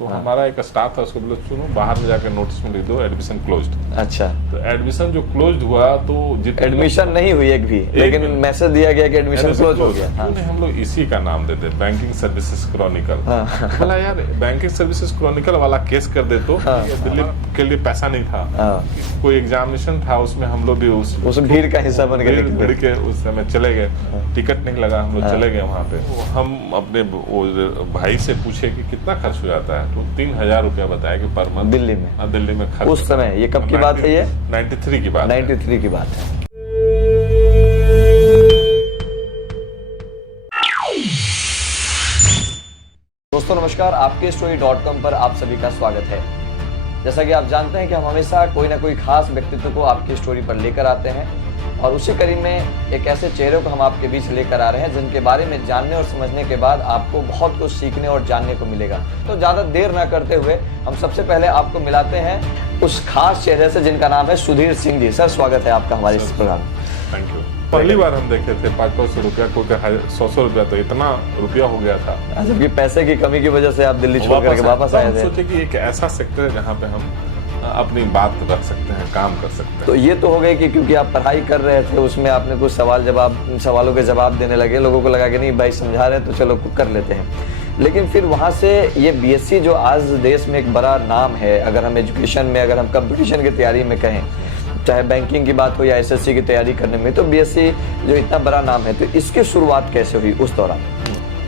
तो हमारा एक स्टाफ था, उसको बोले सुनो बाहर में जाकर नोटिस में लिख दो एडमिशन क्लोज्ड। अच्छा, तो एडमिशन जो क्लोज्ड हुआ तो एडमिशन नहीं हुई एक भी, लेकिन मैसेज दिया गया कि एडमिशन क्लोज हो गया। क्यों नहीं हम लोग इसी का नाम देते बैंकिंग सर्विसेज क्रॉनिकल। बोला यार बैंकिंग सर्विसेज क्रॉनिकल वाला केस कर दे तो दिल्ली के लिए पैसा नहीं था, कोई एग्जामिनेशन था उसमें हम लोग भी उस भीड़ का हिस्सा बन गए, भीड़ के उस समय चले गए, टिकट नहीं लगा, हम लोग चले गए वहाँ पे। हम अपने भाई से पूछे कि कितना खर्च हो जाता है, तो 3000 रुपया बताया कि पर मंथ दिल्ली में। दिल्ली में खर्च। उस समय ये कब की बात है? ये 93 की बात 93 की बात है। दोस्तों नमस्कार, आपके story.com पर आप सभी का स्वागत है। जैसा कि आप जानते हैं कि हम हमेशा कोई ना कोई खास व्यक्तित्व को आपकी स्टोरी पर लेकर आते हैं और उसी कड़ी में एक ऐसे चेहरे को हम आपके बीच लेकर आ रहे हैं जिनके बारे में जानने और समझने के बाद आपको बहुत कुछ सीखने और जानने को मिलेगा। तो ज़्यादा देर ना करते हुए हम सबसे पहले आपको मिलाते हैं उस खास चेहरे से जिनका नाम है सुधीर सिंह जी। सर स्वागत है आपका हमारे इस प्रोग्राम में। Thank you. पहली बार हम देखे थे 500 रुपया, कोई 100 रुपया, तो इतना रुपया हो गया था। जबकि पैसे की कमी की वजह से आप दिल्ली छोड़ करके वापस आए थे। सोचे कि एक ऐसा सेक्टर है जहाँ पे हम अपनी बात रख सकते हैं, काम कर सकते हैं। तो ये तो हो गई कि क्योंकि आप पढ़ाई कर रहे थे, उसमें आपने कुछ सवालों के जवाब देने लगे, लोगों को लगा कि नहीं भाई समझा रहे हैं तो चलो कर लेते हैं। लेकिन फिर वहाँ से ये बीएससी जो आज देश में एक बड़ा नाम है, अगर हम एजुकेशन में, अगर हम कंपटीशन की तैयारी में कहें, चाहे बैंकिंग की बात हो या एसएससी की तैयारी करने में, तो बीएससी जो इतना बड़ा नाम है, तो इसकी शुरुआत कैसे हुई उस दौरान?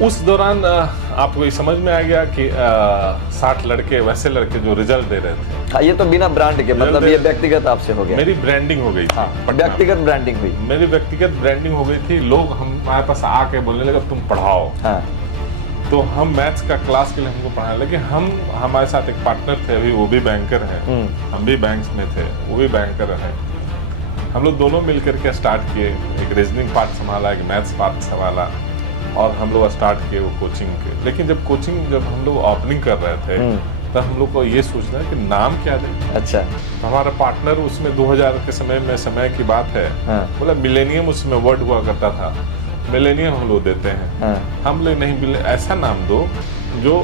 उस दौरान आपको ये समझ में आ गया कि 60 लड़के, वैसे लड़के जो रिजल्ट दे रहे थे। हाँ, ये तो बिना ब्रांड के, मतलब ये व्यक्तिगत आपसे हो गया। मेरी ब्रांडिंग हो गई थी। हाँ, व्यक्तिगत ब्रांडिंग हुई। मेरी व्यक्तिगत ब्रांडिंग हो गई थी। लोग हमारे पास आके बोलने लगे तुम पढ़ाओ। हाँ। तो हम मैथ्स का क्लास के लिए हमको पढ़ाने लगे। हमारे साथ एक पार्टनर थे, अभी वो भी बैंकर है, हम भी बैंक में थे, वो भी बैंकर है। हम लोग दोनों मिलकर के स्टार्ट किए, एक रीजनिंग पार्ट संभाला, एक मैथ्स पार्ट संभाला, और हम लोग स्टार्ट किए वो कोचिंग के। लेकिन जब हम लोग ओपनिंग कर रहे थे तब हम लोग को ये सोचना है कि नाम क्या दें। अच्छा। हमारा पार्टनर उसमें 2000 के समय की बात है, बोला मिलेनियम उसमें वर्ड हुआ करता था, मिलेनियम हम लोग देते हैं। हम लोग नहीं, ऐसा नाम दो जो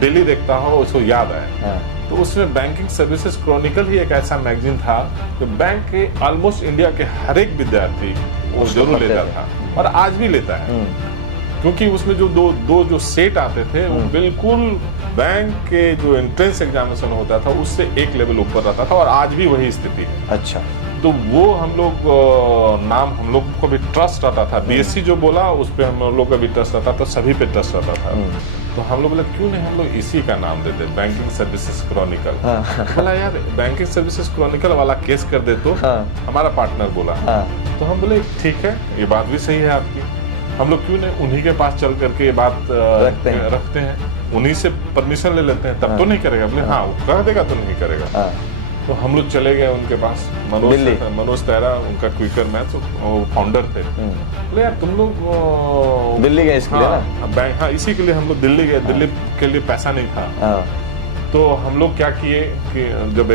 डेली देखता हो उसको याद आए। तो उसमें बैंकिंग सर्विसेज क्रॉनिकल ही एक ऐसा मैगजीन था जो बैंक के ऑलमोस्ट इंडिया के हर एक विद्यार्थी वो जरूर लेता था और आज भी लेता है, क्योंकि उसमें जो दो जो सेट आते थे वो बिल्कुल बैंक के जो एंट्रेंस एग्जामिनेशन होता था उससे एक लेवल ऊपर रहता था, और आज भी वही स्थिति है। अच्छा। तो वो हम लोग नाम, हम लोग को भी ट्रस्ट रहता था। बीएससी जो बोला उस पर हम लोग का भी ट्रस्ट रहता था, सभी पे ट्रस्ट रहता था। तो हम लोग बोले क्यों नहीं हम लोग इसी का नाम देते बैंकिंग सर्विसेज क्रॉनिकल। बोला यार बैंकिंग सर्विसेज क्रॉनिकल वाला केस कर दे तो हमारा पार्टनर बोला। तो हम बोले ठीक है, ये बात भी सही है आपकी, हम लोग क्यों नहीं उन्हीं के पास चल करके ये बात रखते हैं, उन्हीं से परमिशन ले लेते हैं, तब तो नहीं करेगा। बोले हाँ वो कह देगा तो नहीं करेगा। तो हम लोग चले गए उनके पास, मनोज तेरा उनका क्विकर मैथ्स फाउंडर थे। बोले यार तुम लोग दिल्ली गए इसके लिए ना? हाँ इसी के लिए हम लोग दिल्ली गए। दिल्ली के लिए पैसा नहीं था। तो हम लोग क्या किए कि जब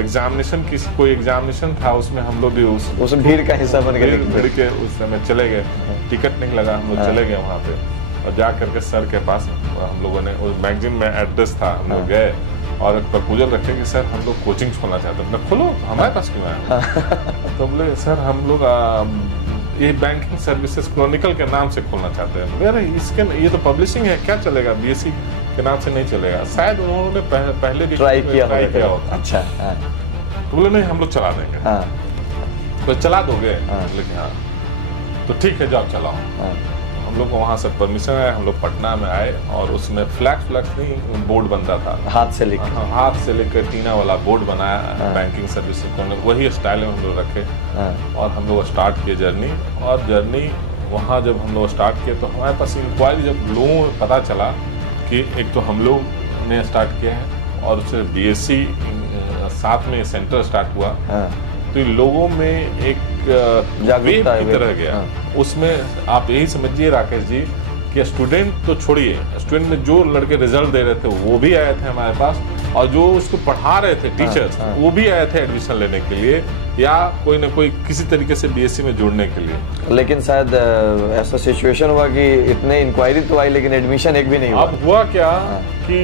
कोई एग्जामिनेशन था उसमें हम लोग भी उस भीड़ का हिस्सा बन गए, भीड़ के उस समय चले गए, टिकट नहीं लगा, हम लोग चले गए वहाँ पे और जा करके सर के पास हम लोगों ने, उस मैगजीन में एड्रेस था, हम लोग गए और एक प्रपोजल रखे कि सर हम लोग कोचिंग खोलना चाहते हैं। मतलब खोलो, हमारे पास क्यों आया? तो बोले सर हम लोग ये बैंकिंग सर्विसेज क्रॉनिकल के नाम से खोलना चाहते हैं। अरे ये तो पब्लिशिंग है, क्या चलेगा, बीएससी के नाम से नहीं चलेगा। शायद उन्होंने पहले भी ट्राई किया होता। अच्छा। तो बोले नहीं हम लोग चला देंगे। तो चला दोगे? लेकिन हाँ तो ठीक है जाओ चलाओ। हम लोग को वहाँ से परमिशन है, हम लोग पटना में आए और उसमें फ्लैक्स नहीं बोर्ड बनता था, हाथ से लेकर टीना वाला बोर्ड बनाया बैंकिंग सर्विसेज, वही स्टाइल में हम लोग रखे और हम लोग स्टार्ट किए जर्नी। वहाँ जब हम लोग स्टार्ट किए तो हमारे पास इंक्वायरी, जब लोगों को पता चला कि एक तो हम लोग ने स्टार्ट किया है और उससे बीएससी साथ में सेंटर स्टार्ट हुआ, तो लोगों में एक जागरूकता की तरह गया। उसमें आप यही समझिए राकेश जी कि स्टूडेंट तो छोड़िए, स्टूडेंट में जो लड़के रिजल्ट दे रहे थे वो भी आए थे हमारे पास, और जो उसको पढ़ा रहे थे टीचर्स वो भी आए थे एडमिशन लेने के लिए या कोई ना कोई किसी तरीके से बीएससी में जुड़ने के लिए। लेकिन शायद ऐसा सिचुएशन हुआ कि इतने इंक्वायरी तो आई लेकिन एडमिशन एक भी नहीं हुआ। अब हुआ क्या कि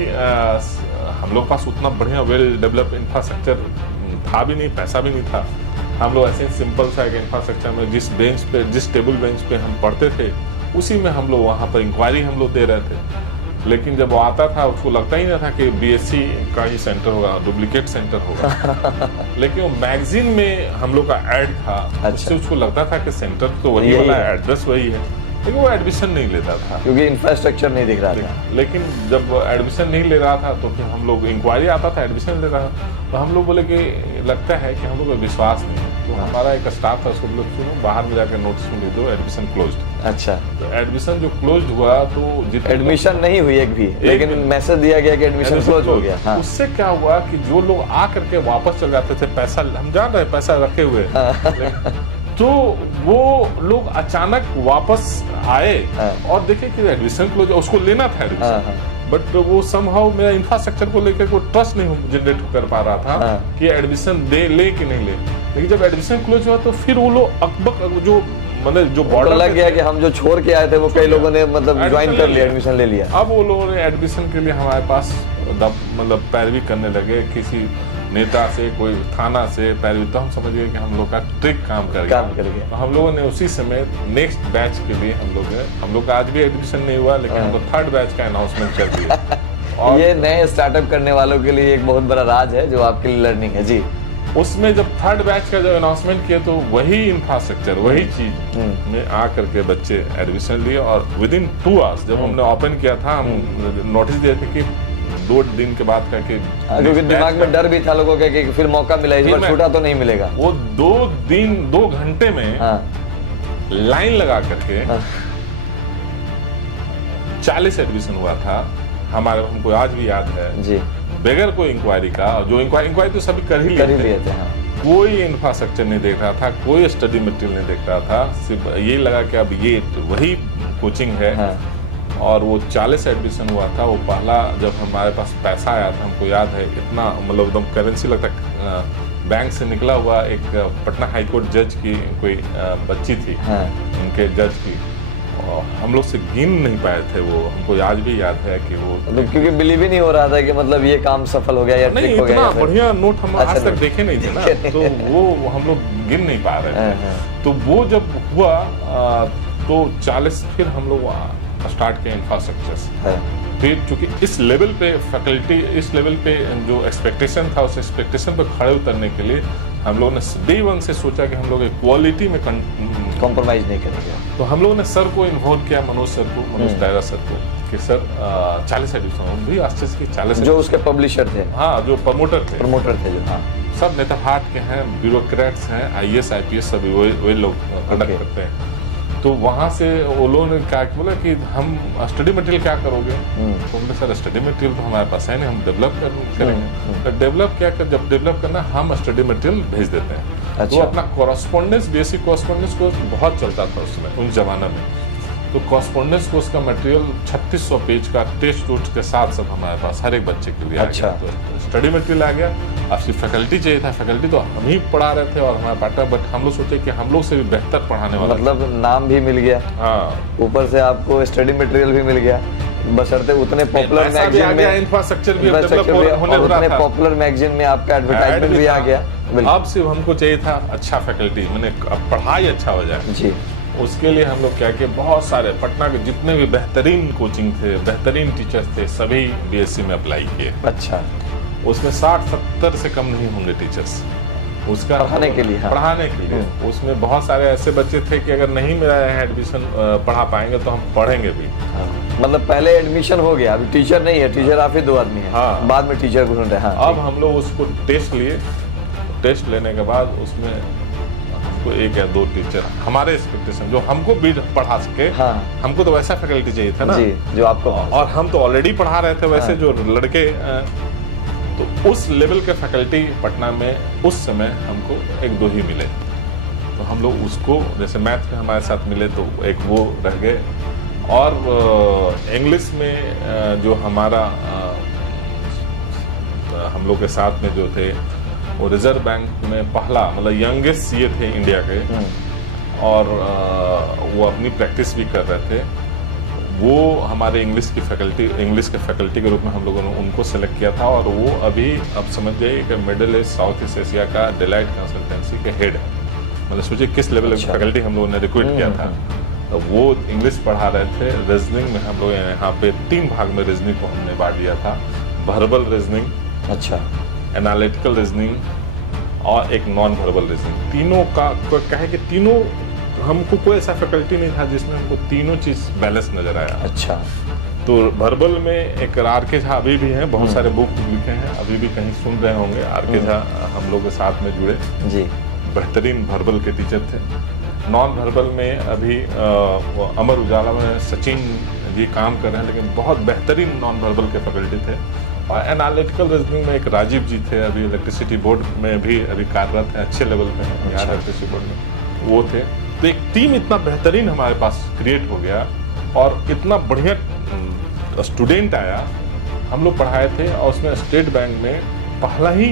हम हम लोग पास उतना बढ़िया वेल डेवलप इंफ्रास्ट्रक्चर था भी नहीं, पैसा भी नहीं था। हम लोग ऐसे सिंपल सा एक इंफ्रास्ट्रक्चर में जिस टेबल बेंच पे हम पढ़ते थे उसी में हम लोग वहाँ पर इंक्वायरी हम लोग दे रहे थे। लेकिन जब वो आता था उसको लगता ही नहीं था कि बीएससी का ही सेंटर होगा, डुप्लीकेट सेंटर होगा। लेकिन वो मैगजीन में हम लोग का ऐड था, उससे उसको लगता था कि सेंटर तो वही वाला, एड्रेस वही है, लेकिन वो एडमिशन नहीं लेता था क्योंकि इंफ्रास्ट्रक्चर नहीं दिख रहा था। लेकिन जब एडमिशन नहीं ले रहा था तो फिर हम लोग इंक्वायरी आता था, एडमिशन ले रहा था, तो हम लोग बोले कि लगता है कि हम लोग को विश्वास नहीं है। तो हमारा एक स्टाफ था, उसको बोले सुनो बाहर में जाकर नोटिस में दे दो, एडमिशन क्लोज्ड। अच्छा, तो एडमिशन जो क्लोज्ड हुआ तो एडमिशन नहीं हुई एक भी, लेकिन मैसेज दिया गया कि एडमिशन क्लोज हो गया। हाँ। उससे क्या हुआ कि जो लोग आ करके वापस चल जाते थे, पैसा हम जान रहे पैसा रखे हुए, तो वो लोग अचानक वापस आए और देखे कि एडमिशन क्लोज, उसको लेना था एडमिशन, बट वो समहाउ मेरा इंफ्रास्ट्रक्चर को लेकर कोई ट्रस्ट नहीं जनरेट कर पा रहा था कि एडमिशन ले कि नहीं ले। लेकिन जब एडमिशन क्लोज हुआ तो फिर वो लोग अकबक जो मतलब जो बॉर्डर लग गया कि हम जो छोड़ के आए थे वो कई लोगों ने मतलब ज्वाइन कर लिया, एडमिशन ले लिया। अब वो लोगों ने एडमिशन के लिए हमारे पास मतलब पैरवी करने लगे, किसी नेता से, कोई थाना से पैरवी, तो हम समझ गए कि हम लोग का ट्रिक काम कर गया। तो हम लोगों ने उसी समय नेक्स्ट बैच के लिए हम लोग का आज भी एडमिशन नहीं हुआ, लेकिन हमको थर्ड बैच का अनाउंसमेंट कर दिया। और ये नए स्टार्टअप करने वालों के लिए एक बहुत बड़ा राज है जो आपके लिए लर्निंग है जी। उसमें जब थर्ड बैच का जब अनाउंसमेंट किया तो वही इंफ्रास्ट्रक्चर, वही चीज में आ करके बच्चे एडमिशन लिए, और विद इन 2 आवर्स जब हमने ओपन किया था, हम नोटिस दिए थे कि 2 दिन के बाद करके, क्योंकि दिमाग में डर भी था लोगों का कि फिर मौका मिला, इस बार छूटा तो नहीं मिलेगा। वो 2 घंटे में लाइन लगा करके 40 एडमिशन हुआ था हमारे, हमको आज भी याद है जी, बगैर कोई इंक्वायरी का। जो इंक्वायरी तो सभी कर ही लिए थे। कोई इंफ्रास्ट्रक्चर नहीं देख रहा था, कोई स्टडी मटेरियल नहीं देख रहा था, सिर्फ ये लगा कि अब ये वही कोचिंग है। और वो 40 एडमिशन हुआ था। वो पहला जब हमारे पास पैसा आया था, हमको याद है इतना, मतलब एकदम करेंसी लगता, बैंक से निकला हुआ एक पटना हाई कोर्ट जज की कोई बच्ची थी, उनके जज की, हम लोग से गिन नहीं पाए थे वो, हमको आज भी याद है कि वो, क्योंकि बिलीव ही नहीं हो रहा था कि मतलब ये काम सफल हो गया या नहीं, हो गया। इतना बढ़िया नोट हम आज तक देखे नहीं थे ना, तो वो हम लोग गिन नहीं पा रहे थे। तो वो जब हुआ तो 40 फिर हम लोग स्टार्ट किया इंफ्रास्ट्रक्चर से। फिर चूंकि इस लेवल पे फैकल्टी, इस लेवल पे जो एक्सपेक्टेशन था, उस एक्सपेक्टेशन पे खड़े उतरने के लिए हम लोगों ने डे 1 से सोचा कि हम लोग क्वालिटी में कॉम्प्रोमाइज नहीं करेंगे। तो हम लोगों ने सर को इन्वॉल्व किया, मनोज टायरा सर को, कि सर 40 एडिशन, हम भी आश्चर्य की 40, जो उसके पब्लिशर थे, हाँ, जो प्रमोटर थे जो, हाँ, सब नेता भाट के हैं, ब्यूरोक्रेट्स हैं, IAS IPS सभी वही लोग कंडक्ट करते हैं। तो वहाँ से वो लोगों ने क्या बोला कि हम स्टडी मटेरियल क्या करोगे? तो हमने सर स्टडी मटेरियल तो हमारे पास है नहीं, हम डेवलप करेंगे। तो डेवलप क्या कर, जब डेवलप करना हम स्टडी मटेरियल भेज देते हैं। अच्छा। तो अपना कॉरेस्पॉन्डेंस, बेसिक कॉरेस्पॉन्डेंस कोर्स बहुत चलता था उस समय, उस जमाना में। तो कॉरेस्पॉन्डेंस कोर्स का मटेरियल 3600 पेज का टेस्ट वोट के साथ सब हमारे पास हर एक बच्चे के लिए अच्छा। आ गया। तो स्टडी मटेरियल आ गया। अब सिर्फ फैकल्टी चाहिए था, फैकल्टी तो हम ही पढ़ा रहे थे और हमारे पार्टनर, बट हम लोग सोचे कि हम लोग से भी बेहतर पढ़ाने वाला, मतलब नाम भी मिल गया, हाँ, ऊपर से आपको स्टडी मटेरियल भी मिल गया, बशर्ते उतने पॉपुलर मैगजीन में इंफ्रास्ट्रक्चर भी डेवलप होने उतने पॉपुलर मैगजीन में आपका एडवर्टाइजमेंट भी आ गया। अब सिर्फ हमको चाहिए था अच्छा फैकल्टी, मैंने पढ़ाई अच्छा हो जाए जी। उसके लिए हम लोग क्या किए, बहुत सारे पटना के जितने भी बेहतरीन कोचिंग थे, बेहतरीन टीचर्स थे, सभी BSc में अप्लाई किए। अच्छा। उसमें 60-70 से कम नहीं होंगे टीचर्स उसका पढ़ाने के लिए। हाँ। पढ़ाने के लिए उसमें बहुत सारे ऐसे बच्चे थे कि अगर नहीं मेरा यहाँ एडमिशन पढ़ा पाएंगे तो हम पढ़ेंगे भी। हाँ। मतलब पहले एडमिशन हो गया, अभी टीचर नहीं है, टीचर आप ही 2 आदमी है। हाँ। बाद में टीचर को ढूंढे। हाँ। अब हम लोग उसको टेस्ट लिए, टेस्ट लेने के बाद उसमें हमको 1 या 2 टीचर हमारे एक्सपेक्टेशन जो हमको भी पढ़ा सके। हाँ। हमको तो वैसा फैकल्टी चाहिए था ना जी, जो आपको, और हम तो ऑलरेडी पढ़ा रहे थे वैसे। हाँ। जो लड़के, तो उस लेवल के फैकल्टी पटना में उस समय हमको 1-2 ही मिले। तो हम लोग उसको, जैसे मैथ में हमारे साथ मिले तो एक वो रह गए, और इंग्लिश में जो हमारा हम लोग के साथ में जो थे वो रिजर्व बैंक में पहला, मतलब यंगेस्ट CA थे इंडिया के, और वो अपनी प्रैक्टिस भी कर रहे थे। वो हमारे इंग्लिश के फैकल्टी के रूप में हम लोगों ने उनको सेलेक्ट किया था, और वो अभी अब समझ जाइए कि middle east south east Asia का डिलाइट कंसल्टेंसी के हेड है। मतलब सोचिए किस लेवल की फैकल्टी हम लोगों ने रिक्रूट किया था। तो वो इंग्लिश पढ़ा रहे थे। रीजनिंग में हम लोग यहाँ पे 3 भाग में रीजनिंग को हमने बांट दिया था, वर्बल रीजनिंग, अच्छा, एनालिटिकल रीजनिंग और एक नॉन वर्बल रीजनिंग। तीनों का कहे कि तीनों हमको कोई ऐसा फैकल्टी नहीं था जिसमें हमको तीनों चीज बैलेंस नजर आया। अच्छा, तो वर्बल में एक आर.के. झा अभी भी हैं, बहुत सारे बुक लिखे हैं, अभी भी कहीं सुन रहे होंगे। आर.के. झा हम लोग के साथ में जुड़े जी, बेहतरीन वर्बल के टीचर थे। नॉन वर्बल में अभी अमर उजाला में सचिन जी काम कर रहे हैं, लेकिन बहुत बेहतरीन नॉन वर्बल के फैकल्टी थे। और एनालिटिकल रीजनिंग में एक राजीव जी थे, अभी इलेक्ट्रिसिटी बोर्ड में भी अभी कार्यरत हैं, अच्छे लेवल पे हैं बिहार इलेक्ट्रिसिटी बोर्ड में, वो थे। तो एक टीम इतना बेहतरीन हमारे पास क्रिएट हो गया और इतना बढ़िया स्टूडेंट आया, हम लोग पढ़ाए थे। और उसमें स्टेट बैंक में पहला ही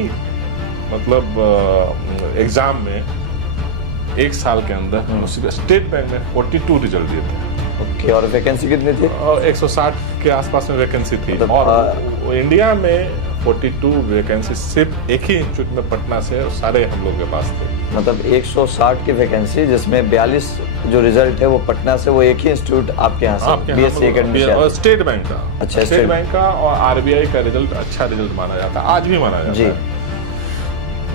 मतलब एग्जाम में 1 साल के अंदर उसी स्टेट बैंक में 42 रिजल्ट दिए थे। ओके, और वैकेंसी कितनी थी? 160 के आसपास में वैकेंसी थी। मतलब और इंडिया में 42 वैकेंसी सिर्फ एक ही इंस्टीट्यूट में पटना से सारे हम लोग के पास थे। मतलब 160 की वैकेंसी, जिसमें 42 जो रिजल्ट है वो पटना से, वो एक ही इंस्टीट्यूट आपके यहाँ से, बीएससी एकेडमी और स्टेट बैंक का। अच्छा, स्टेट बैंक का और आरबीआई का रिजल्ट अच्छा रिजल्ट माना जाता है, आज भी माना जाता है।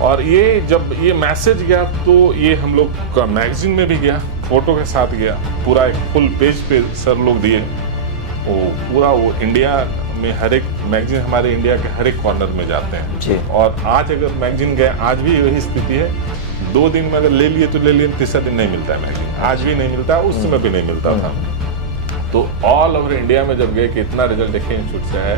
और ये जब ये मैसेज गया तो ये हम लोग का मैगजीन में भी गया, फोटो के साथ गया, पूरा एक फुल पेज पे सर लोग दिए। वो पूरा वो इंडिया में हर एक मैगजीन हमारे इंडिया के हर एक कॉर्नर में जाते हैं जी। और आज अगर मैगजीन गए, आज भी वही स्थिति है। 2 दिन में अगर ले लिए तो ले लिए, तीसरा दिन नहीं मिलता है मैगजीन, आज भी नहीं मिलता, उस समय भी नहीं मिलता था। तो ऑल ओवर इंडिया में जब गए कि इतना रिजल्ट देखे इंस्टीट्यूट से है,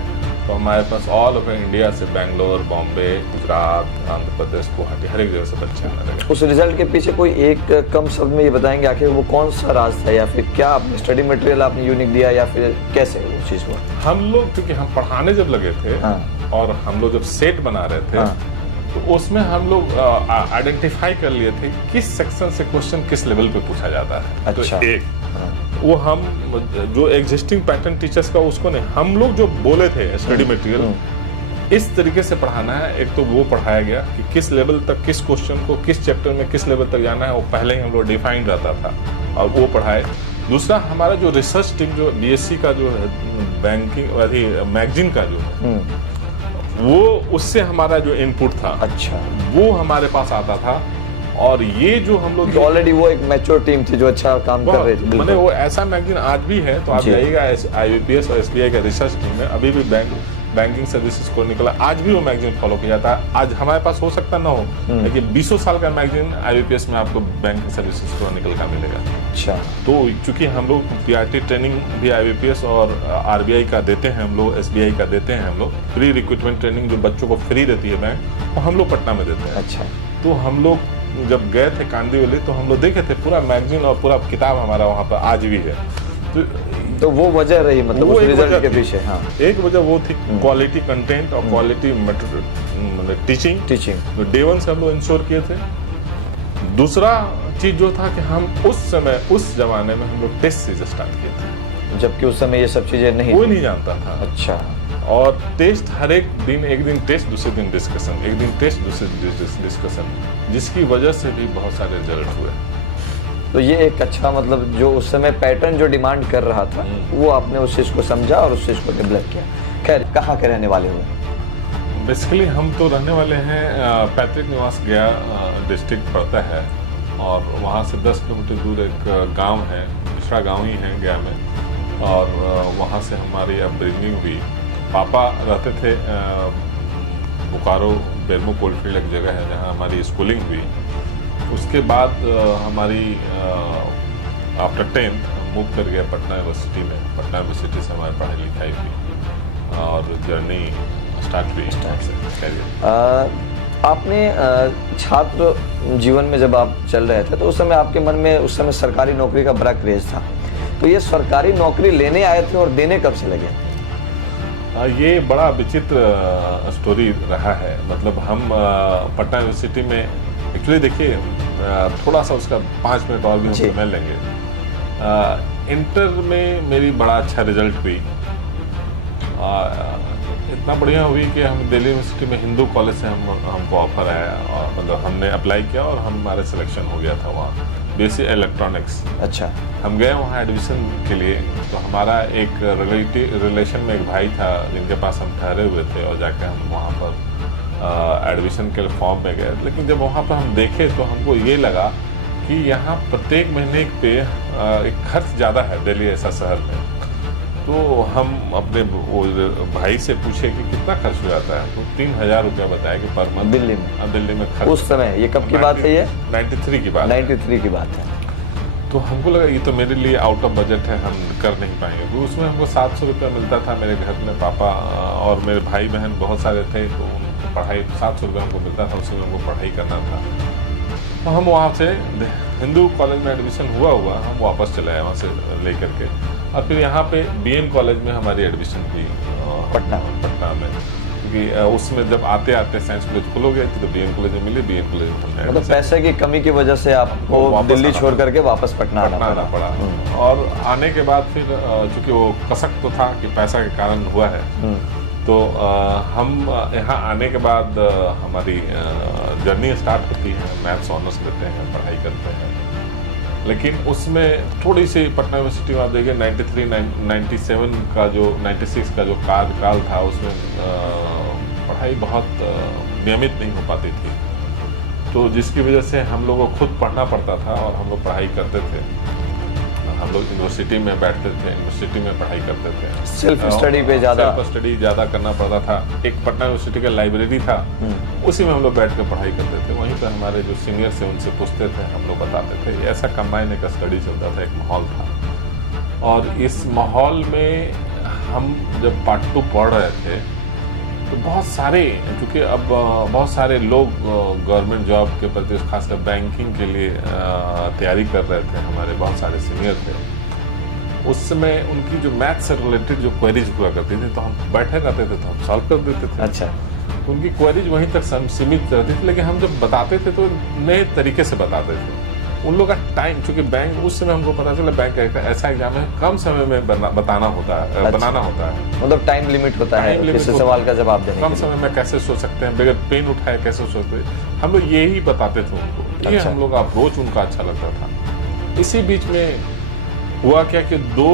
तो हमारे पास ऑल ओवर इंडिया से बेंगलोर, बॉम्बे, गुजरात, आंध्र प्रदेश, गुवाहाटी, हर एक जगह से बच्चे आने लगे। उस रिजल्ट के पीछे कोई एक कम शब्द में ये बताएंगे आखिर वो कौन सा राज था, या फिर क्या आपने स्टडी मटेरियल आपने यूनिक दिया, या फिर कैसे वो चीज़ हुआ? हम लोग क्योंकि हम पढ़ाने जब लगे थे और हम लोग जब सेट बना रहे थे, तो उसमें हम लोग आइडेंटिफाई कर लिए थे किस सेक्शन से क्वेश्चन किस लेवल पे पूछा जाता है। अच्छा। तो एक वो हम जो एग्जिस्टिंग पैटर्न टीचर्स का उसको नहीं, हम लोग जो बोले थे स्टडी मटेरियल इस तरीके से पढ़ाना है। एक तो वो पढ़ाया गया कि किस लेवल तक किस क्वेश्चन को किस चैप्टर में किस लेवल तक जाना है, वो पहले ही हम लोग डिफाइंड रहता था और वो पढ़ाए। दूसरा हमारा जो रिसर्च टीम जो बीएससी का जो बैंकिंग मैगजीन का जो वो उससे हमारा जो इनपुट था, अच्छा, वो हमारे पास आता था। और ये जो हम लोग ऑलरेडी वो एक मैच्योर टीम थी जो अच्छा काम कर रही थी। मैंने वो ऐसा मैगजीन आज भी है, तो आप जाइएगा IBPS और SBI का रिसर्च टीम में, अभी भी बैंकिंग सर्विसेज को निकला, आज भी वो मैगजीन फॉलो किया जाता है। आज हमारे पास हो सकता ना हो, लेकिन 20 साल का मैगजीन IBPS में आपको बैंकिंग सर्विसेज को निकल कर मिलेगा। अच्छा, तो चूंकि हम लोग PRT ट्रेनिंग भी IBPS और RBI का देते हैं, हम लोग SBI का देते हैं, हम लोग प्री रिक्रूटमेंट ट्रेनिंग जो बच्चों को फ्री देती है बैंक, वो हम लोग पटना में देते हैं। अच्छा, तो हम लोग जब गए थे कांदीवली तो हम लोग देखे थे पूरा मैगजीन और पूरा किताब हमारा वहाँ पर आज भी है। तो वो वजह रही, मतलब उस रिजल्ट के पीछे। हाँ, एक वजह वो थी क्वालिटी कंटेंट और क्वालिटी मतलब टीचिंग तो डे 1 से हम लोग इंश्योर किए थे। दूसरा चीज जो था कि हम उस समय उस जमाने में हम लोग टेस्ट सीरीज स्टार्ट किए थे, जबकि उस समय ये सब चीजें नहीं, कोई नहीं जानता था। अच्छा, और टेस्ट हर एक दिन टेस्ट, दूसरे दिन डिस्कशन, एक दिन टेस्ट, दूसरे दिन डिस्कशन, जिसकी वजह से भी बहुत सारे रिजल्ट हुए। तो ये एक अच्छा, मतलब जो उस समय पैटर्न जो डिमांड कर रहा था, वो आपने उस चीज़ को समझा और उस चीज़ को डेवलप किया। खैर, कहाँ के रहने वाले हुए? बेसिकली हम तो रहने वाले हैं पैतृक निवास गया डिस्ट्रिक्ट पड़ता है, और वहाँ से 10 किलोमीटर दूर एक गांव है, दूसरा गांव ही है गया में, और वहाँ से हमारी अपब्रिंगिंग हुई। पापा रहते थे बोकारो, बेरमो कोलफील्ड एक जगह है जहाँ हमारी स्कूलिंग हुई। उसके बाद हमारी आफ्टर 10th मूव कर गया पटना यूनिवर्सिटी में। पटना यूनिवर्सिटी से हमारी पढ़ाई लिखाई हुई और जर्नी स्टार्ट हुई। आपने छात्र जीवन में जब आप चल रहे थे तो उस समय आपके मन में उस समय सरकारी नौकरी का बड़ा क्रेज था, तो ये सरकारी नौकरी लेने आए थे और देने कब से लगे? ये बड़ा विचित्र स्टोरी रहा है। मतलब हम पटना यूनिवर्सिटी में एक्चुअली देखिए, थोड़ा सा उसका 5 मिनट और भी हम समय लेंगे। इंटर में मेरी बड़ा अच्छा रिजल्ट हुई। इतना बढ़िया हुई कि हम दिल्ली यूनिवर्सिटी में हिंदू कॉलेज से हमको ऑफर आया और मतलब हमने अप्लाई किया और हमारा सिलेक्शन हो गया था वहाँ, बीएससी इलेक्ट्रॉनिक्स। अच्छा। हम गए वहाँ एडमिशन के लिए, तो हमारा एक रिलेशन में एक भाई था जिनके पास हम ठहरे हुए थे और जाके हम वहाँ पर एडमिशन के लिए फॉर्म में गए। लेकिन जब वहाँ पर हम देखे तो हमको ये लगा कि यहाँ प्रत्येक महीने पे एक खर्च ज़्यादा है दिल्ली ऐसा शहर में। तो हम अपने वो भाई से पूछे कि कितना खर्च हो जाता है, तो 3,000 रुपया बताया कि पर मंथ दिल्ली में खर्च। उस समय ये कब की बात है? ये 93 की बात 93 की बात है। तो हमको लगा ये तो मेरे लिए आउट ऑफ बजट है, हम कर नहीं पाएंगे। तो उसमें हमको 700 रुपया मिलता था। मेरे घर में पापा और मेरे भाई बहन बहुत सारे थे, तो उनको पढ़ाई 700 रुपया हमको मिलता था, उसमें हमको पढ़ाई करना था। तो हम वहाँ से हिंदू कॉलेज में एडमिशन हुआ हम वापस चले आए वहाँ से लेकर के, और फिर यहाँ पे बीएन कॉलेज में हमारी एडमिशन हुई पटना में, क्योंकि उसमें जब आते आते साइंस कॉलेज खुल हो गए थे तो बीएन कॉलेज में मिले, बीएन कॉलेज में हमने मतलब पैसे की कमी की वजह से आपको दिल्ली छोड़ करके वापस पटना आना पड़ा। और आने के बाद फिर चूंकि वो कसक तो था कि पैसा के कारण हुआ है, तो हम यहाँ आने के बाद हमारी जर्नी स्टार्ट होती है। मैथ्स ऑनर्स लेते हैं, पढ़ाई करते हैं, लेकिन उसमें थोड़ी सी पटना यूनिवर्सिटी में आप देखिए 97 का जो 96 का जो कार्यकाल था, उसमें पढ़ाई बहुत नियमित नहीं हो पाती थी, तो जिसकी वजह से हम लोगों को खुद पढ़ना पड़ता था और हम लोग पढ़ाई करते थे। हम लोग यूनिवर्सिटी में बैठते थे, यूनिवर्सिटी में पढ़ाई करते थे, सेल्फ स्टडी ज़्यादा करना पड़ता था। एक पटना यूनिवर्सिटी का लाइब्रेरी था, उसी में हम लोग बैठ कर पढ़ाई करते थे। वहीं पर हमारे जो सीनियर थे उनसे पूछते थे, हम लोग बताते थे। ऐसा कंबाइन एक स्टडी चलता था, एक माहौल था। और इस माहौल में हम जब पार्ट 2 पढ़ रहे थे तो बहुत सारे, क्योंकि अब बहुत सारे लोग गवर्नमेंट जॉब के प्रति खासकर बैंकिंग के लिए तैयारी कर रहे थे। हमारे बहुत सारे सीनियर थे, उस समय उनकी जो मैथ से रिलेटेड जो क्वेरीज हुआ करती थी, तो हम बैठे रहते थे तो हम सॉल्व कर देते थे। अच्छा। उनकी क्वेरीज वहीं तक सीमित रहती थी, लेकिन हम जब बताते थे तो नए तरीके से बताते थे। उन लोग का टाइम, चूंकि बैंक उस समय हमको पता चला बैंक का ऐसा एग्जाम है, कम समय में बताना होता है, अच्छा। बनाना होता है, मतलब टाइम लिमिट होता है किसी सवाल का जवाब देने कम समय में कैसे सोच सकते हैं, बगैर पेन उठाए कैसे सोच सकते हैं। हम लोग यही बताते थे उनको। ये हम लोग का अप्रोच उनका अच्छा लगता था। इसी बीच में हुआ क्या कि 2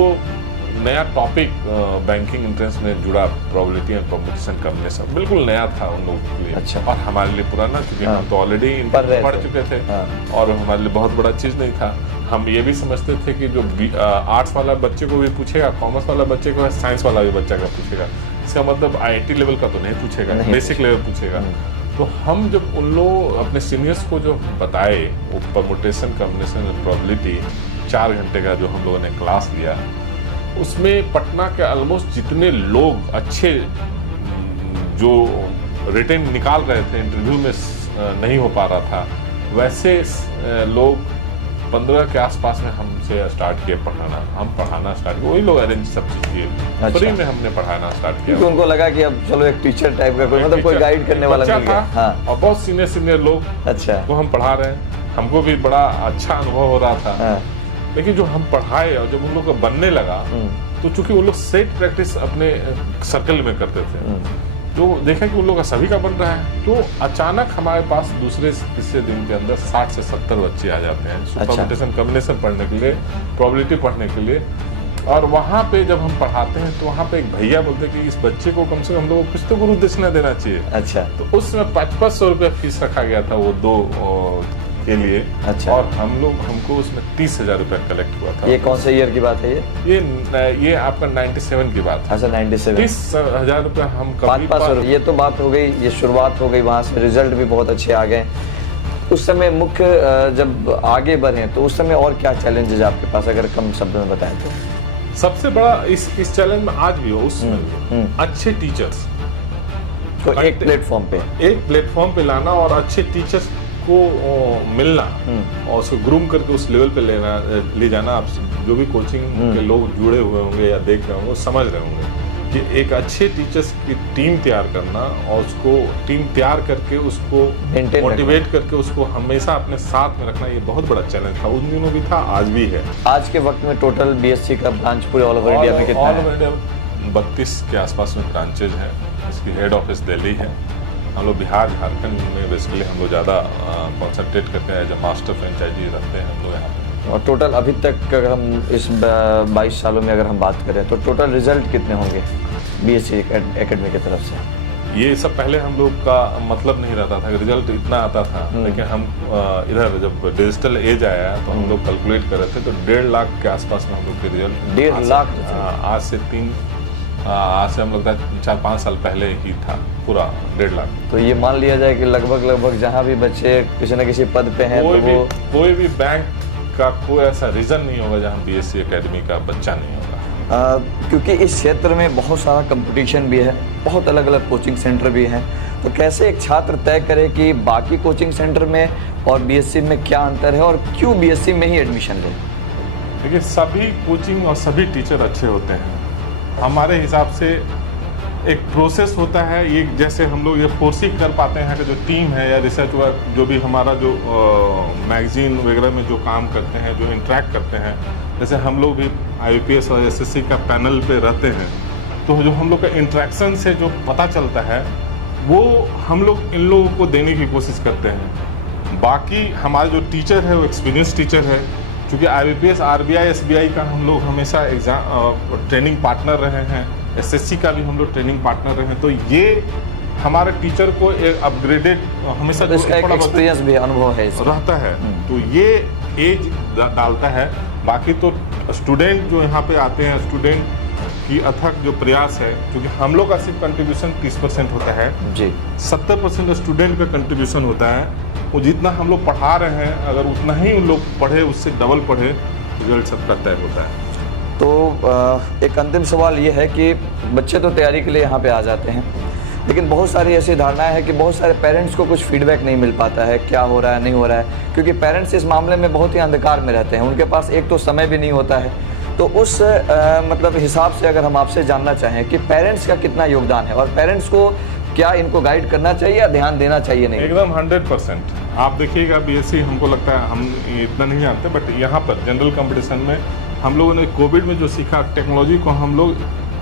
नया टॉपिक बैंकिंग एंट्रेंस में जुड़ा, प्रोबेबिलिटी एंड परमुटेशन कॉम्बिनेशन, बिल्कुल नया था उन लोगों के लिए। अच्छा। और हमारे लिए पुराना, क्योंकि हम तो ऑलरेडी पढ़ चुके थे और हमारे लिए बहुत बड़ा चीज़ नहीं था। हम ये भी समझते थे कि जो आर्ट्स वाला बच्चे को भी पूछेगा, कॉमर्स वाला बच्चे को, साइंस वाला भी बच्चा का पूछेगा, इसका मतलब IIT लेवल का तो नहीं पूछेगा, बेसिक लेवल पूछेगा। तो हम जब उन लोग अपने सीनियर्स को जो बताए वो परमुटेशन कॉम्बिनेशन एंड प्रोबेबिलिटी, 4 घंटे का जो हम लोगों ने क्लास लिया, उसमें पटना के ऑलमोस्ट जितने लोग अच्छे जो रिटर्न निकाल रहे थे, इंटरव्यू में नहीं हो पा रहा था, वैसे लोग 15 के आसपास में हमसे स्टार्ट किए पढ़ाना। हम पढ़ाना स्टार्ट किए, वही लोग अरेंज सब चीज़ किए। अच्छा। फ्री में हमने पढ़ाना स्टार्ट किया, क्योंकि उनको लगा कि अब चलो एक टीचर टाइप का कोई, मतलब कोई गाइड करने वाला मिल गया। हाँ। और बहुत सीनियर लोग, अच्छा, तो हम पढ़ा रहे हैं, हमको भी बड़ा अच्छा अनुभव हो रहा था। हाँ। लेकिन जो हम पढ़ाए और जब उन लोग को बनने लगा, तो चूंकि वो लोग सेट प्रैक्टिस अपने सर्कल में करते थे, तो देखा कि उन लोग का सभी का बन रहा है, तो अचानक हमारे पास दूसरे तीसरे दिन के अंदर 60 से 70 बच्चे आ जाते हैं परमुटेशन कॉम्बिनेशन पढ़ने के लिए, प्रोबेबिलिटी पढ़ने के लिए। और वहाँ पे जब हम पढ़ाते हैं तो वहाँ पे एक भैया बोलते हैं कि इस बच्चे को कम से कम हम लोग को कुछ तो गुरु दक्षिणा देना चाहिए। अच्छा। तो उस समय 5500 रुपया फीस रखा गया था वो 2 के लिए। अच्छा। और हमको उसमें 30,000 रुपया कलेक्ट हुआ था। ये कौन से ईयर की बात है? ये आपका 97 की बात है। अच्छा, 97। 30,000 रुपया हम 500। ये तो बात हो गई, ये शुरुआत हो गई, वहाँ से रिजल्ट भी बहुत अच्छे आ गए। उस समय मुख्य जब आगे बढ़े तो उस समय और क्या चैलेंजेस आपके पास, अगर कम शब्द में बताएं तो? सबसे बड़ा इस चैलेंज में आज भी हो, उसमें अच्छे टीचर्स तो एक प्लेटफॉर्म पे लाना और अच्छे टीचर्स को मिलना और उसको ग्रूम करके उस लेवल पे ले जाना। आप जो भी कोचिंग के लोग जुड़े हुए होंगे या देख रहे होंगे, समझ रहे होंगे कि एक अच्छे टीचर्स की टीम तैयार करना और उसको टीम तैयार करके उसको मोटिवेट करके उसको हमेशा अपने साथ में रखना, ये बहुत बड़ा चैलेंज था, उन दिनों भी था, आज भी है। आज के वक्त में टोटल बीएससी का ब्रांच पूरे ऑल ओवर इंडिया में कितना है? ऑल ओवर इंडिया 32 के आसपास में ब्रांचेज हैं। इसकी हेड ऑफिस दिल्ली है। हम लोग बिहार झारखंड में बेसिकली हम लोग ज़्यादा कॉन्सेंट्रेट करते हैं, जब मास्टर फ्रेंचाइजी रखते हैं हम लोग यहाँ पे। और टोटल अभी तक अगर हम इस 22 सालों में अगर हम बात करें तो टोटल रिजल्ट कितने होंगे बीएससी एकेडमी की तरफ से? ये सब पहले हम लोग का मतलब नहीं रहता था, रिजल्ट इतना आता था, लेकिन हम इधर जब डिजिटल एज आया तो हम लोग कैलकुलेट कर रहे थे तो 1.5 लाख के आसपास में हम लोग के रिजल्ट। 1.5 लाख? आज से हम लोग 4-5 साल पहले ही था पूरा 1.5 लाख। तो ये मान लिया जाए कि लगभग जहाँ भी बच्चे किसी न किसी पद पे हैं कोई भी बैंक का कोई ऐसा रीजन नहीं होगा जहाँ बीएससी एकेडमी का बच्चा नहीं होगा। क्योंकि इस क्षेत्र में बहुत सारा कंपटीशन भी है, बहुत अलग अलग कोचिंग सेंटर भी हैं, तो कैसे एक छात्र तय करे कि बाकी कोचिंग सेंटर में और बीएससी में क्या अंतर है और क्यों बीएससी में ही एडमिशन ले? देखिए, सभी कोचिंग और सभी टीचर अच्छे होते हैं। हमारे हिसाब से एक प्रोसेस होता है, ये जैसे हम लोग ये फोर्सिंग कर पाते हैं कि जो टीम है या रिसर्च वर्क जो भी हमारा जो मैगजीन वगैरह में जो काम करते हैं, जो इंटरेक्ट करते हैं, जैसे हम लोग भी आईपीएस और एसएससी का पैनल पे रहते हैं, तो जो हम लोग का इंटरेक्शन से जो पता चलता है वो हम लोग इन लोगों को देने की कोशिश करते हैं। बाकी हमारे जो टीचर है वो एक्सपीरियंस टीचर है, क्योंकि आईबीपीएस, आरबीआई, एसबीआई का हम लोग हमेशा एग्जाम ट्रेनिंग पार्टनर रहे हैं, एसएससी का भी हम लोग ट्रेनिंग पार्टनर रहे हैं, तो ये हमारे टीचर को एक अपग्रेडेड हमेशा तो इसका एक एक्सपीरियंस भी, अनुभव है रहता है, तो ये एज डालता है। बाकी तो स्टूडेंट जो यहाँ पे आते हैं, स्टूडेंट की अथक जो प्रयास है, क्योंकि हम लोग का सिर्फ कंट्रीब्यूशन 30% होता है जी, 70% स्टूडेंट का कंट्रीब्यूशन होता है। वो जितना हम लोग पढ़ा रहे हैं, अगर उतना ही उन लोग पढ़े, उससे डबल पढ़े, रिजल्ट सबका तय होता है। तो एक अंतिम सवाल ये है कि बच्चे तो तैयारी के लिए यहाँ पे आ जाते हैं, लेकिन बहुत सारी ऐसी धारणाएं हैं कि बहुत सारे पेरेंट्स को कुछ फीडबैक नहीं मिल पाता है, क्या हो रहा है नहीं हो रहा है, क्योंकि पेरेंट्स इस मामले में बहुत ही अंधकार में रहते हैं, उनके पास एक तो समय भी नहीं होता है। तो उस मतलब हिसाब से अगर हम आपसे जानना चाहें कि पेरेंट्स का कितना योगदान है और पेरेंट्स को क्या इनको गाइड करना चाहिए या ध्यान देना चाहिए? नहीं, एकदम 100%। आप देखिएगा बीएससी, हमको लगता है हम इतना नहीं जानते, बट यहाँ पर जनरल कंपटीशन में हम लोगों ने कोविड में जो सीखा, टेक्नोलॉजी को हम लोग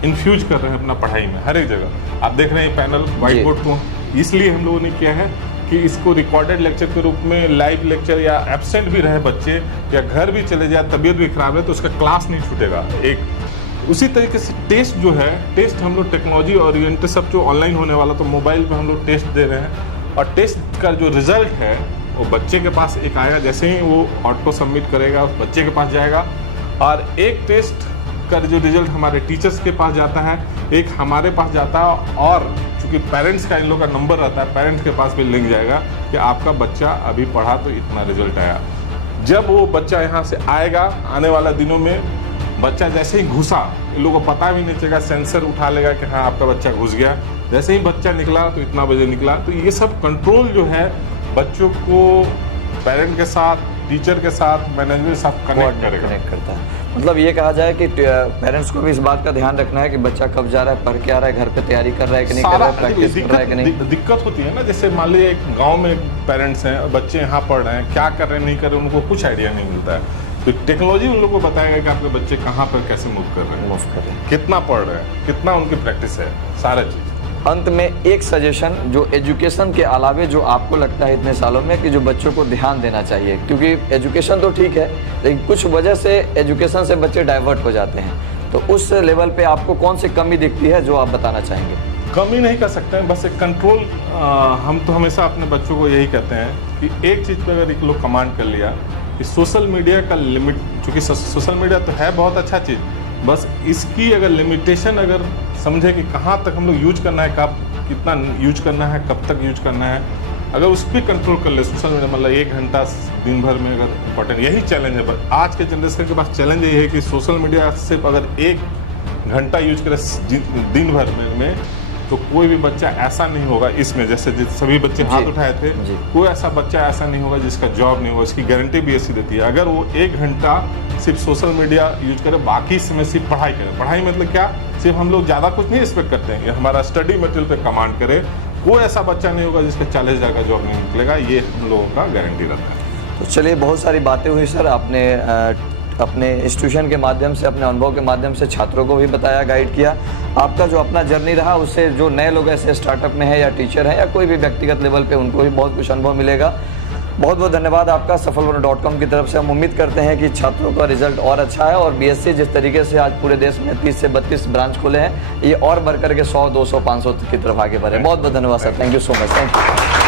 इन्फ्यूज कर रहे हैं अपना पढ़ाई में, हर एक जगह। आप देख रहे हैं पैनल व्हाइट बोर्ड को इसलिए हम लोगों ने किया है कि इसको रिकॉर्डेड लेक्चर के रूप में, लाइव लेक्चर या एब्सेंट भी रहे बच्चे या घर भी चले जाए, तबीयत भी खराब है, तो उसका क्लास नहीं छूटेगा। एक उसी तरीके से टेस्ट जो है, टेस्ट हम लोग टेक्नोलॉजी ओरिएंटेड सब जो ऑनलाइन होने वाला, तो मोबाइल पे हम लोग टेस्ट दे रहे हैं, और टेस्ट का जो रिजल्ट है वो बच्चे के पास एक आएगा, जैसे ही वो ऑटो सबमिट करेगा उस बच्चे के पास जाएगा, और एक टेस्ट का जो रिजल्ट हमारे टीचर्स के पास जाता है, एक हमारे पास जाता है, और चूँकि पेरेंट्स का इन लोग का नंबर रहता है, पेरेंट्स के पास भी लिंक जाएगा कि आपका बच्चा अभी पढ़ा तो इतना रिजल्ट आया। जब वो बच्चा यहाँ से आएगा, आने वाला दिनों में बच्चा जैसे ही घुसा, इन लोगों को पता भी नहीं चलेगा, सेंसर उठा लेगा कि हाँ आपका बच्चा घुस गया, जैसे ही बच्चा निकला तो इतना बजे निकला। तो ये सब कंट्रोल जो है बच्चों को पेरेंट के साथ, टीचर के साथ, मैनेजमेंट के साथ कनेक्ट करता है। मतलब ये कहा जाए कि पेरेंट्स को भी इस बात का ध्यान रखना है कि बच्चा कब जा रहा है, पढ़ के आ रहा है, घर पे तैयारी कर रहा है कि नहीं कर रहा है, प्रैक्टिस कर रहा है कि नहीं। दिक्कत होती है ना, जैसे मान लीजिए एक गांव में पेरेंट्स हैं और बच्चे यहाँ पढ़ रहे हैं, क्या कर रहे हैं नहीं कर रहे हैं, उनको कुछ आइडिया नहीं मिलता है, तो टेक्नोलॉजी उन लोगों को बताएगा कि आपके बच्चे कहाँ पर कैसे मूव कर रहे हैं, कितना पढ़ रहे हैं, कितना उनकी प्रैक्टिस है, सारा चीज़। अंत में एक सजेशन जो एजुकेशन के अलावे जो आपको लगता है इतने सालों में कि जो बच्चों को ध्यान देना चाहिए, क्योंकि एजुकेशन तो ठीक है लेकिन कुछ वजह से एजुकेशन से बच्चे डाइवर्ट हो जाते हैं, तो उस लेवल पे आपको कौन सी कमी दिखती है जो आप बताना चाहेंगे? कमी नहीं कर सकते हैं, बस एक कंट्रोल। हम तो हमेशा अपने बच्चों को यही कहते हैं कि एक चीज़ पे अगर एक लोग कमांड कर लिया कि सोशल मीडिया का लिमिट, चूँकि सोशल मीडिया तो है बहुत अच्छा चीज़, बस इसकी अगर लिमिटेशन अगर समझे कि कहाँ तक हम लोग यूज करना है, कब कितना यूज करना है, कब तक यूज करना है, अगर उस पर कंट्रोल कर ले, सोशल मीडिया मतलब 1 घंटा दिन भर में अगर इम्पोर्टेंट, यही चैलेंज है। आज के जनरेशन के पास चैलेंज यही है कि सोशल मीडिया सिर्फ अगर 1 घंटा यूज करे दिन भर में तो कोई भी बच्चा ऐसा नहीं होगा इसमें, जैसे सभी बच्चे हाथ उठाए थे, कोई ऐसा बच्चा ऐसा नहीं होगा जिसका जॉब नहीं होगा। इसकी गारंटी BSc देती है। अगर वो 1 घंटा सिर्फ सोशल मीडिया यूज करे, बाकी समय सिर्फ पढ़ाई करे। पढ़ाई मतलब क्या, सिर्फ हम लोग ज़्यादा कुछ नहीं एक्सपेक्ट करते हैं, ये हमारा स्टडी मटेरियल पे कमांड करे, कोई ऐसा बच्चा नहीं होगा जिसका 40,000 का जॉब नहीं निकलेगा। ये हम लोगों का गारंटी रहता है। तो चलिए, बहुत सारी बातें हुई सर, आपने अपने इंस्टीट्यूशन के माध्यम से, अपने अनुभव के माध्यम से छात्रों को भी बताया, गाइड किया। आपका जो अपना जर्नी रहा, उससे जो नए लोग ऐसे स्टार्टअप में है या टीचर है या कोई भी व्यक्तिगत लेवल पे, उनको भी बहुत कुछ अनुभव मिलेगा। बहुत बहुत धन्यवाद आपका सफलबनो.com की तरफ से। हम उम्मीद करते हैं कि छात्रों का रिजल्ट और अच्छा है और BSc जिस तरीके से आज पूरे देश में 30 से 32 ब्रांच खुले हैं, ये और बढ़ करके 100, 200, 500 की तरफ आगे बढ़े। बहुत बहुत धन्यवाद sir, thank you so much, thank you.